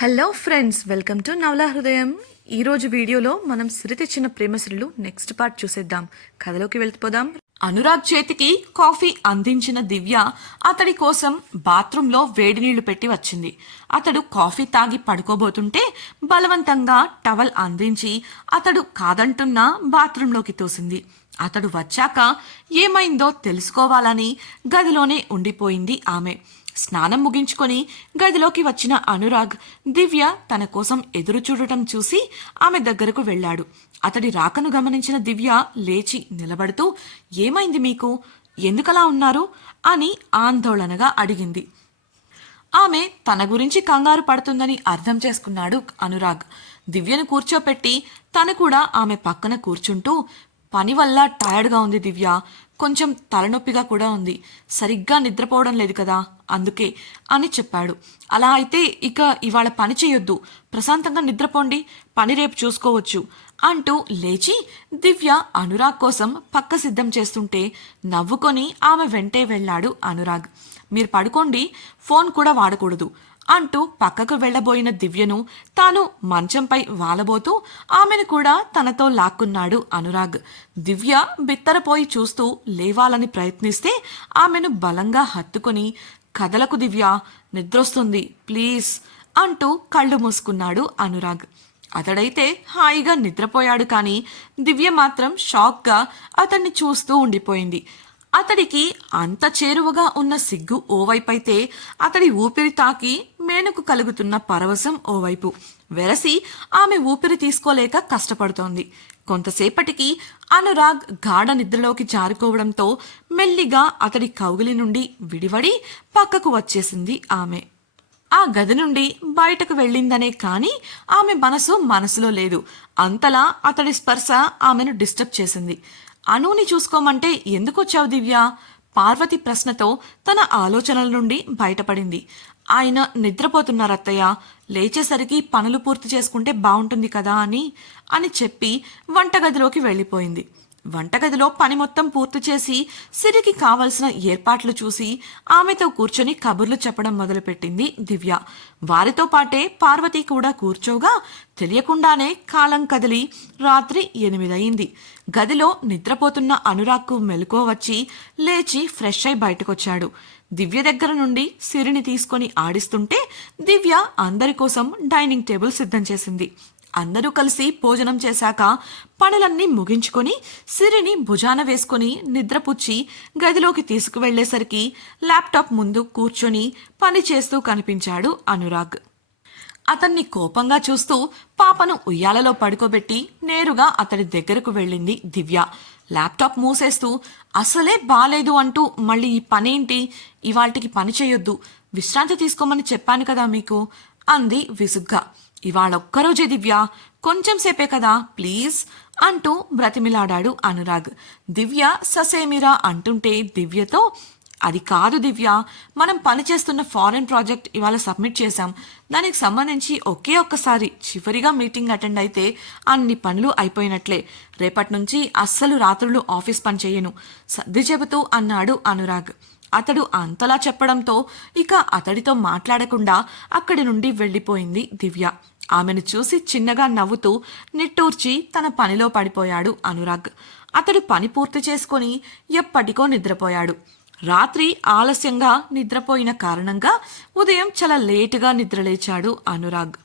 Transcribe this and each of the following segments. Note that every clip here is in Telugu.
హలో ఫ్రెండ్స్, వెల్కమ్ టు నవలా హృదయం. ఈరోజు వీడియోలో మనం సిరి తెచ్చిన ప్రేమశ్రీలు నెక్స్ట్ పార్ట్ చూసేద్దాం. కథలోకి వెళ్ళిపోదాం. అనురాగ్ చేతికి కాఫీ అందించిన దివ్య అతడి కోసం బాత్రూంలో వేడి నీళ్లు పెట్టి వచ్చింది. అతడు కాఫీ తాగి పడుకోబోతుంటే బలవంతంగా టవల్ అందించి అతడు కాదంటున్నా బాత్రూంలోకి తోసింది. అతడు వచ్చాక ఏమైందో తెలుసుకోవాలని గదిలోనే ఉండిపోయింది ఆమె. స్నానం ముగించుకొని గదిలోకి వచ్చిన అనురాగ్ దివ్య తన కోసం ఎదురు చూడటం చూసి ఆమె దగ్గరకు వెళ్ళాడు. అతడి రాకను గమనించిన దివ్య లేచి నిలబడుతూ, ఏమైంది మీకు, ఎందుకలా ఉన్నారు అని ఆందోళనగా అడిగింది. ఆమె తన గురించి కంగారు పడుతుందని అర్థం చేసుకున్నాడు అనురాగ్. దివ్యను కూర్చోపెట్టి తను కూడా ఆమె పక్కన కూర్చుంటూ, పని వల్ల టైర్డ్గా ఉంది దివ్య, కొంచెం తలనొప్పిగా కూడా ఉంది, సరిగ్గా నిద్రపోవడం లేదు కదా అందుకే అని చెప్పాడు. అలా అయితే ఇక ఇవాళ పని చేయొద్దు, ప్రశాంతంగా నిద్రపోండి, పని రేపు చూసుకోవచ్చు అంటూ లేచి దివ్య అనురాగ్ కోసం పక్క సిద్ధం చేస్తుంటే నవ్వుకొని ఆమె వెంటే వెళ్ళాడు అనురాగ్. మీరు పడుకోండి, ఫోన్ కూడా వాడకూడదు అంటూ పక్కకు వెళ్లబోయిన దివ్యను తాను మంచంపై వాలబోతూ ఆమెను కూడా తనతో లాక్కున్నాడు అనురాగ్. దివ్య బిత్తరపోయి చూస్తూ లేవాలని ప్రయత్నిస్తే ఆమెను బలంగా హత్తుకుని, కదలకు దివ్య, నిద్రొస్తుంది ప్లీజ్ అంటూ కళ్ళు మూసుకున్నాడు అనురాగ్. అతడైతే హాయిగా నిద్రపోయాడు. కానీ దివ్య మాత్రం షాక్గా అతన్ని చూస్తూ ఉండిపోయింది. అతడికి అంత చేరువగా ఉన్న సిగ్గు ఓవైపైతే అతడి ఊపిరి తాకి మేనుకు కలుగుతున్న పరవశం ఓవైపు. వెరసి ఆమె ఊపిరి తీసుకోలేక కష్టపడుతోంది. కొంతసేపటికి అనురాగ్ గాఢ నిద్రలోకి జారుకోవడంతో మెల్లిగా అతడి కౌగిలి నుండి విడివడి పక్కకు వచ్చేసింది ఆమె. ఆ గది నుండి బయటకు వెళ్ళిందనే కాని ఆమె మనసులో లేదు. అంతలా అతడి స్పర్శ ఆమెను డిస్టర్బ్ చేసింది. అనూని చూసుకోమంటే ఎందుకొచ్చావు దివ్య? పార్వతి ప్రశ్నతో తన ఆలోచనల నుండి బయటపడింది. ఆయన నిద్రపోతున్నారత్తయ్య, లేచేసరికి పనులు పూర్తి చేసుకుంటే బాగుంటుంది కదా అని చెప్పి వంటగదిలోకి వెళ్ళిపోయింది. వంటగదిలో పని మొత్తం పూర్తి చేసి సిరికి కావలసిన ఏర్పాట్లు చూసి ఆమెతో కూర్చొని కబుర్లు చెప్పడం మొదలుపెట్టింది దివ్య. వారితో పాటే పార్వతి కూడా కూర్చోగా తెలియకుండానే కాలం కదిలి రాత్రి 8 అయింది. గదిలో నిద్రపోతున్న అనురాగ్కు మెలకువ వచ్చి లేచి ఫ్రెష్ అయి బయటకొచ్చాడు. దివ్య దగ్గర నుండి సిరిని తీసుకొని ఆడిస్తుంటే దివ్య అందరి కోసం డైనింగ్ టేబుల్ సిద్ధం చేసింది. అందరూ కలిసి భోజనం చేశాక పనులన్నీ ముగించుకొని సిరిని భుజాన వేసుకుని నిద్రపుచ్చి గదిలోకి తీసుకువెళ్లేసరికి ల్యాప్టాప్ ముందు కూర్చొని పని చేస్తూ కనిపించాడు అనురాగ్. అతన్ని కోపంగా చూస్తూ పాపను ఉయ్యాలలో పడుకోబెట్టి నేరుగా అతడి దగ్గరకు వెళ్ళింది దివ్య. ల్యాప్టాప్ మూసేస్తూ, అసలే బాలేదు అంటూ మళ్ళీ ఈ పనేంటి, ఇవాళ్టికి పని చేయొద్దు, విశ్రాంతి తీసుకోమని చెప్పాను కదా మీకు అంది విసుగ్గా. ఇవాళొక్కరోజే దివ్య, కొంచెం సేపే కదా ప్లీజ్ అంటూ బ్రతిమిలాడాడు అనురాగ్. దివ్య ససేమిరా అంటుంటే దివ్యతో, అది కాదు దివ్య, మనం పనిచేస్తున్న ఫారెన్ ప్రాజెక్ట్ ఇవాళ సబ్మిట్ చేశాం, దానికి సంబంధించి ఒకే ఒక్కసారి చివరిగా మీటింగ్ అటెండ్ అయితే అన్ని పనులు అయిపోయినట్లే, రేపటి నుంచి అస్సలు రాత్రులు ఆఫీస్ పని చేయను సర్ది చెబుతూ అన్నాడు అనురాగ్. అతడు అంతలా చెప్పడంతో ఇక అతడితో మాట్లాడకుండా అక్కడి నుండి వెళ్ళిపోయింది దివ్య. ఆమెను చూసి చిన్నగా నవ్వుతూ నిట్టూర్చి తన పనిలో పడిపోయాడు అనురాగ్. అతడు పని పూర్తి చేసుకొని ఎప్పటికో నిద్రపోయాడు. రాత్రి ఆలస్యంగా నిద్రపోయిన కారణంగా ఉదయం చాలా లేటుగా నిద్రలేచాడు అనురాగ్.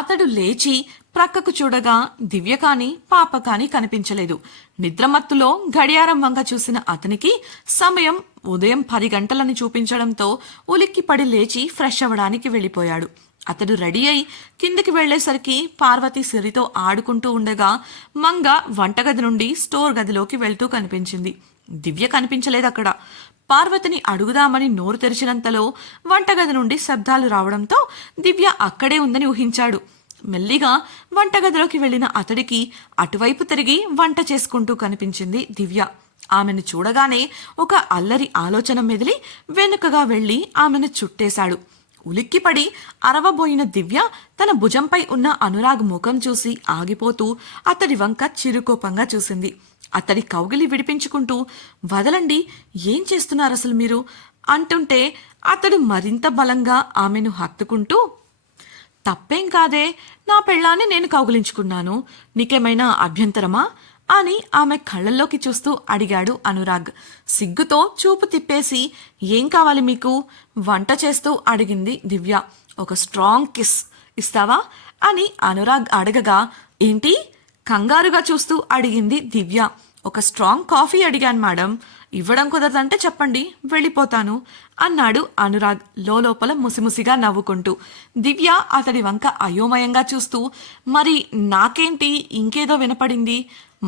అతడు లేచి ప్రక్కకు చూడగా దివ్య కాని పాప కాని కనిపించలేదు. నిద్రమత్తులో గడియారం వంక చూసిన అతనికి సమయం ఉదయం 10 గంటలని చూపించడంతో ఉలిక్కిపడి లేచి ఫ్రెష్ అవ్వడానికి వెళ్ళిపోయాడు. అతడు రెడీ అయి కిందికి వెళ్లేసరికి పార్వతి సిరితో ఆడుకుంటూ ఉండగా మంగ వంటగది నుండి స్టోర్ గదిలోకి వెళ్తూ కనిపించింది. దివ్య కనిపించలేదు అక్కడ. పార్వతిని అడుగుదామని నోరు తెరిచినంతలో వంటగది నుండి శబ్దాలు రావడంతో దివ్య అక్కడే ఉందని ఊహించాడు. మెల్లిగా వంటగదిలోకి వెళ్లిన అతడికి అటువైపు తిరిగి వంట చేసుకుంటూ కనిపించింది దివ్య. ఆమెను చూడగానే ఒక అల్లరి ఆలోచన మెదిలి వెనుకగా వెళ్లి ఆమెను చుట్టేశాడు. ఉలిక్కిపడి అరవబోయిన దివ్య తన భుజంపై ఉన్న అనురాగ్ ముఖం చూసి ఆగిపోతూ అతడి వంక చిరుకోపంగా చూసింది. అతడి కౌగిలి విడిపించుకుంటూ, వదలండి, ఏం చేస్తున్నారు అసలు మీరు అంటుంటే అతడు మరింత బలంగా ఆమెను హత్తుకుంటూ, తప్పేం కాదే, నా పెళ్ళాన్ని నేను కౌగిలించుకున్నాను, నీకేమైనా అభ్యంతరమా అని ఆమె కళ్ళల్లోకి చూస్తూ అడిగాడు అనురాగ్. సిగ్గుతో చూపు తిప్పేసి ఏం కావాలి మీకు వంట చేస్తూ అడిగింది దివ్య. ఒక స్ట్రాంగ్ కిస్ ఇస్తావా అని అనురాగ్ అడగగా, ఏంటి కంగారుగా చూస్తూ అడిగింది దివ్య. ఒక స్ట్రాంగ్ కాఫీ అడిగాను మేడం, ఇవ్వడం కుదరదంటే చెప్పండి, వెళ్ళిపోతాను అన్నాడు అనురాగ్ లోపల ముసిముసిగా నవ్వుకుంటూ. దివ్య అతడి వంక అయోమయంగా చూస్తూ, మరి నాకేంటి ఇంకేదో వినపడింది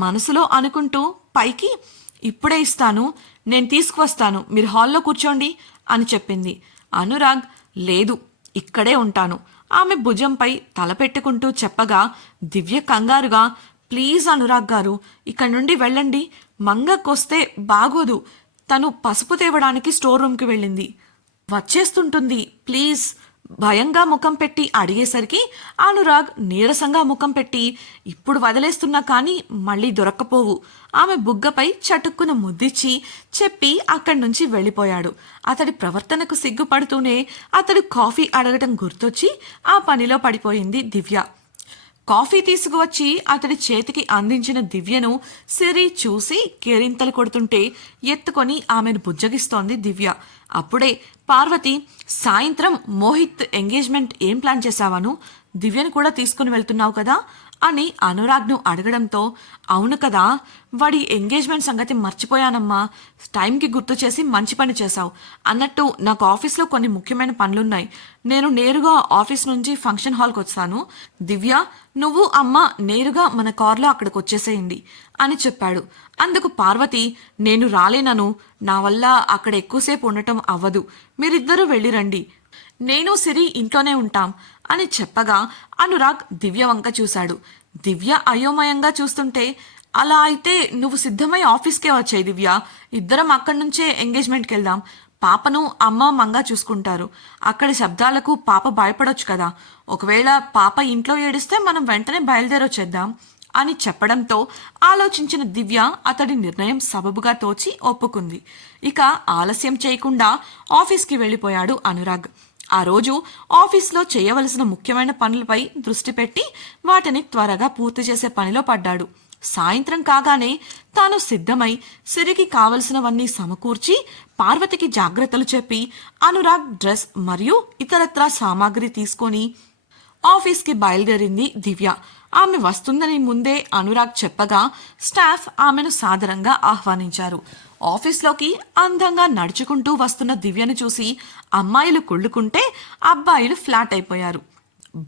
మనసులో అనుకుంటూ పైకి, ఇప్పుడే ఇస్తాను, నేను తీసుకువస్తాను, మీరు హాల్లో కూర్చోండి అని చెప్పింది. అనురాగ్, లేదు ఇక్కడే ఉంటాను ఆమె భుజంపై తల పెట్టుకుంటూ చెప్పగా, దివ్య కంగారుగా, ప్లీజ్ అనురాగ్ గారు ఇక్కడి నుండి వెళ్ళండి, మంగకొస్తే బాగోదు, తను పసుపు తేవడానికి స్టోర్ రూమ్కి వెళ్ళింది, వచ్చేస్తుంటుంది ప్లీజ్ భయంగా ముఖం పెట్టి అడిగేసరికి అనురాగ్ నీరసంగా ముఖం పెట్టి, ఇప్పుడు వదిలేస్తున్నా కానీ మళ్ళీ దొరక్కపోవు ఆమె బుగ్గపై చటుక్కున ముద్దిచ్చి చెప్పి అక్కడి నుంచి వెళ్ళిపోయాడు. అతడి ప్రవర్తనకు సిగ్గుపడుతూనే అతడు కాఫీ అడగటం గుర్తొచ్చి ఆ పనిలో పడిపోయింది దివ్య. కాఫీ తీసుకువచ్చి అతడి చేతికి అందించిన దివ్యను సిరి చూసి కేరింతలు కొడుతుంటే ఎత్తుకొని ఆమెను బుజ్జగిస్తోంది దివ్య. అప్పుడే పార్వతి, సాయంత్రం మోహిత్ ఎంగేజ్మెంట్ ఏం ప్లాన్ చేశావాను, దివ్యను కూడా తీసుకుని వెళ్తున్నావు కదా అని అనురాగ్ను అడగడంతో, అవును కదా, వాడి ఎంగేజ్మెంట్ సంగతి మర్చిపోయానమ్మా, టైంకి గుర్తు చేసి మంచి పని చేశావు. అన్నట్టు నాకు ఆఫీస్లో కొన్ని ముఖ్యమైన పనులున్నాయి, నేను నేరుగా ఆఫీస్ నుంచి ఫంక్షన్ హాల్కి వచ్చాను, దివ్య నువ్వు అమ్మ నేరుగా మన కార్లో అక్కడికి వచ్చేసేయండి అని చెప్పాడు. అందుకు పార్వతి, నేను రాలేనను, నా వల్ల అక్కడ ఎక్కువసేపు ఉండటం అవ్వదు, మీరిద్దరూ వెళ్ళిరండి, నేను సిరి ఇంట్లోనే ఉంటాం అని చెప్పగా అనురాగ్ దివ్య వంక చూశాడు. దివ్య అయోమయంగా చూస్తుంటే, అలా అయితే నువ్వు సిద్ధమై ఆఫీస్కే వచ్చాయి దివ్య, ఇద్దరం అక్కడి నుంచే ఎంగేజ్మెంట్కి వెళ్దాం, పాపను అమ్మ మంగా చూసుకుంటారు, అక్కడి శబ్దాలకు పాప భయపడొచ్చు కదా, ఒకవేళ పాప ఇంట్లో ఏడిస్తే మనం వెంటనే బయలుదేరొచ్చేద్దాం అని చెప్పడంతో ఆలోచించిన దివ్య అతడి నిర్ణయం సబబుగా తోచి ఒప్పుకుంది. ఇక ఆలస్యం చేయకుండా ఆఫీస్కి వెళ్ళిపోయాడు అనురాగ్. ఆ రోజు ఆఫీస్లో చేయవలసిన ముఖ్యమైన పనులపై దృష్టి పెట్టి వాటిని త్వరగా పూర్తి చేసే పనిలో పడ్డాడు. సాయంత్రం కాగానే తాను సిద్ధమై సిరికి కావలసినవన్నీ సమకూర్చి పార్వతికి జాగ్రత్తలు చెప్పి అనురాగ్ డ్రెస్ మరియు ఇతరత్రా సామాగ్రి తీసుకొని ఆఫీస్కి బయలుదేరింది దివ్య. ఆమె వస్తుందని ముందే అనురాగ్ చెప్పగా స్టాఫ్ ఆమెను సాదరంగా ఆహ్వానించారు. ఆఫీస్లోకి అందంగా నడుచుకుంటూ వస్తున్న దివ్యను చూసి అమ్మాయిలు కుళ్ళుకుంటే అబ్బాయిలు ఫ్లాట్ అయిపోయారు.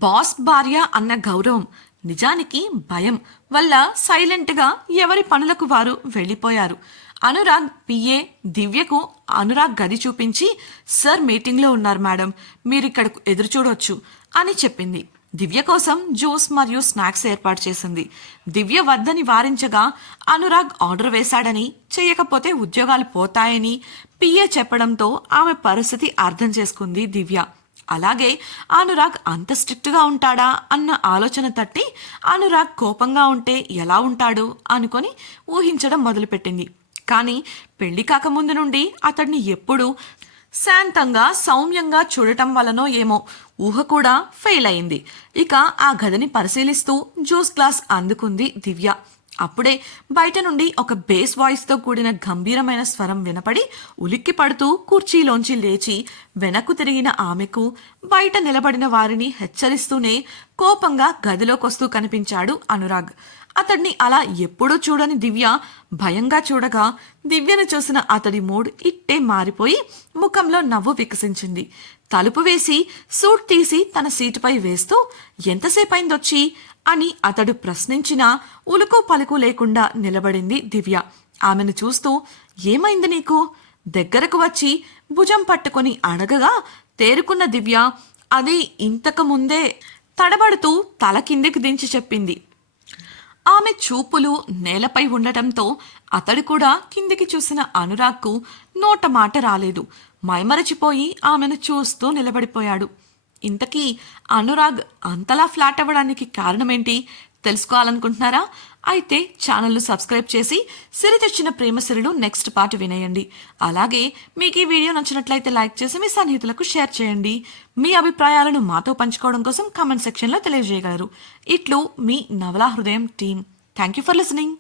బాస్ భార్య అన్న గౌరవం, నిజానికి భయం వల్ల సైలెంట్గా ఎవరి పనులకు వారు వెళ్ళిపోయారు. అనురాగ్ పిఏ దివ్యకు అనురాగ్ గది చూపించి, సార్ మీటింగ్లో ఉన్నారు మేడం, మీరిక్కడ ఎదురు చూడొచ్చు అని చెప్పింది. దివ్య కోసం జ్యూస్ మరియు స్నాక్స్ ఏర్పాటు చేసింది. దివ్య వద్దని వారించగా అనురాగ్ ఆర్డర్ వేశాడని, చేయకపోతే ఉద్యోగాలు పోతాయని పిఏ చెప్పడంతో ఆమె పరిస్థితి అర్థం చేసుకుంది దివ్య. అలాగే అనురాగ్ అంత స్ట్రిక్ట్గా ఉంటాడా అన్న ఆలోచన తట్టి అనురాగ్ కోపంగా ఉంటే ఎలా ఉంటాడు అనుకొని ఊహించడం మొదలుపెట్టింది. కానీ పెళ్లి కాకముందు నుండి అతడిని ఎప్పుడూ శాంతంగా సౌమ్యంగా చూడటం వలనో ఏమో ఊహ కూడా ఫెయిల్ అయింది. ఇక ఆ గదిని పరిశీలిస్తూ జ్యూస్ గ్లాస్ అందుకుంది దివ్య. అప్పుడే బయట నుండి ఒక బేస్ వాయిస్తో కూడిన గంభీరమైన స్వరం వినపడి ఉలిక్కి పడుతూ కుర్చీలోంచి లేచి వెనక్కు తిరిగిన ఆమెకు బయట నిలబడిన వారిని హెచ్చరిస్తూనే కోపంగా గదిలోకొస్తూ కనిపించాడు అనురాగ్. అతడిని అలా ఎప్పుడూ చూడని దివ్య భయంగా చూడగా దివ్యను చూసిన అతడి మూడ్ ఇట్టే మారిపోయి ముఖంలో నవ్వు వికసించింది. తలుపు వేసి సూట్ తీసి తన సీటుపై వేస్తూ ఎంతసేపైందొచ్చి అని అతడు ప్రశ్నించినా ఉలుకు పలుకు లేకుండా నిలబడింది దివ్య. ఆమెను చూస్తూ, ఏమైంది నీకు దగ్గరకు వచ్చి భుజం పట్టుకొని అడగగా తేరుకున్న దివ్య అది ఇంతకు ముందే తడబడుతూ తల కిందికి దించి చెప్పింది. ఆమె చూపులు నేలపై ఉండటంతో అతడు కూడా కిందికి చూసిన అనురాగ్కు నోట మాట రాలేదు. మైమరచిపోయి ఆమెను చూస్తూ నిలబడిపోయాడు. ఇంతకీ అనురాగ్ అంతలా ఫ్లాట్ అవ్వడానికి కారణమేంటి? తెలుసుకోవాలనుకుంటున్నారా? అయితే ఛానల్ను సబ్స్క్రైబ్ చేసి సిరి తెచ్చిన ప్రేమ సిరులు నెక్స్ట్ పార్ట్ వినేయండి. అలాగే మీకు ఈ వీడియో నచ్చినట్లయితే లైక్ చేసి మీ సన్నిహితులకు షేర్ చేయండి. మీ అభిప్రాయాలను మాతో పంచుకోవడం కోసం కామెంట్ సెక్షన్లో తెలియజేయగలరు. ఇట్లు మీ నవలా హృదయం team. Thank you for listening.